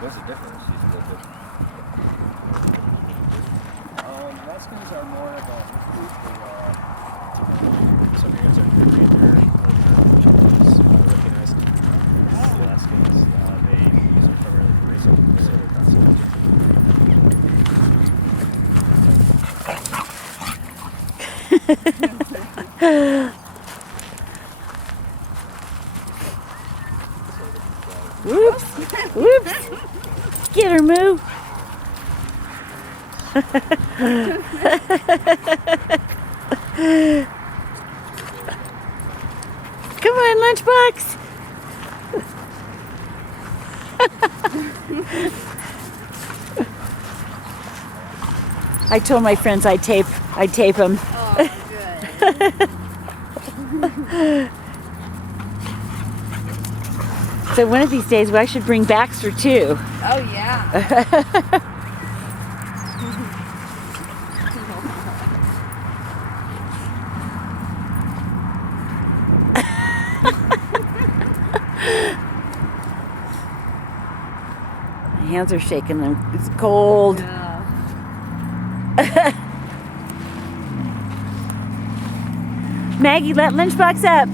What's the difference? Alaskans are more of a food for Some areas are Chinese recognized. The Alaskans, they use it primarily for racing, so they're constantly Whoops! Whoops! Get her, Moo! Come on, Lunchbox! I told my friends I'd tape them. Oh, good. So one of these days, I should bring Baxter too. Oh, yeah. My hands are shaking. It's cold. Yeah. Maggie, let Lunchbox up.